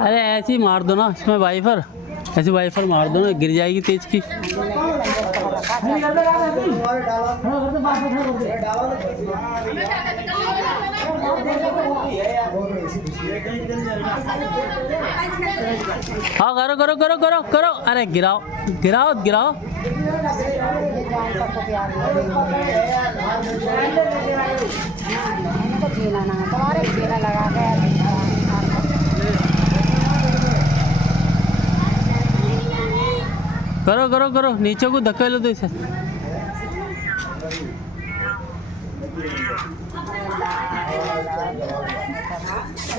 अरे ऐसे ही मार दो ना इसमें वाइफर, ऐसे वाइफर मार दो ना, गिर जाएगी तेज की। हाँ करो करो करो करो करो, अरे गिराओ गिराओ गिराओ। करो करो करो, नीचे को धक्का लो तो इसे।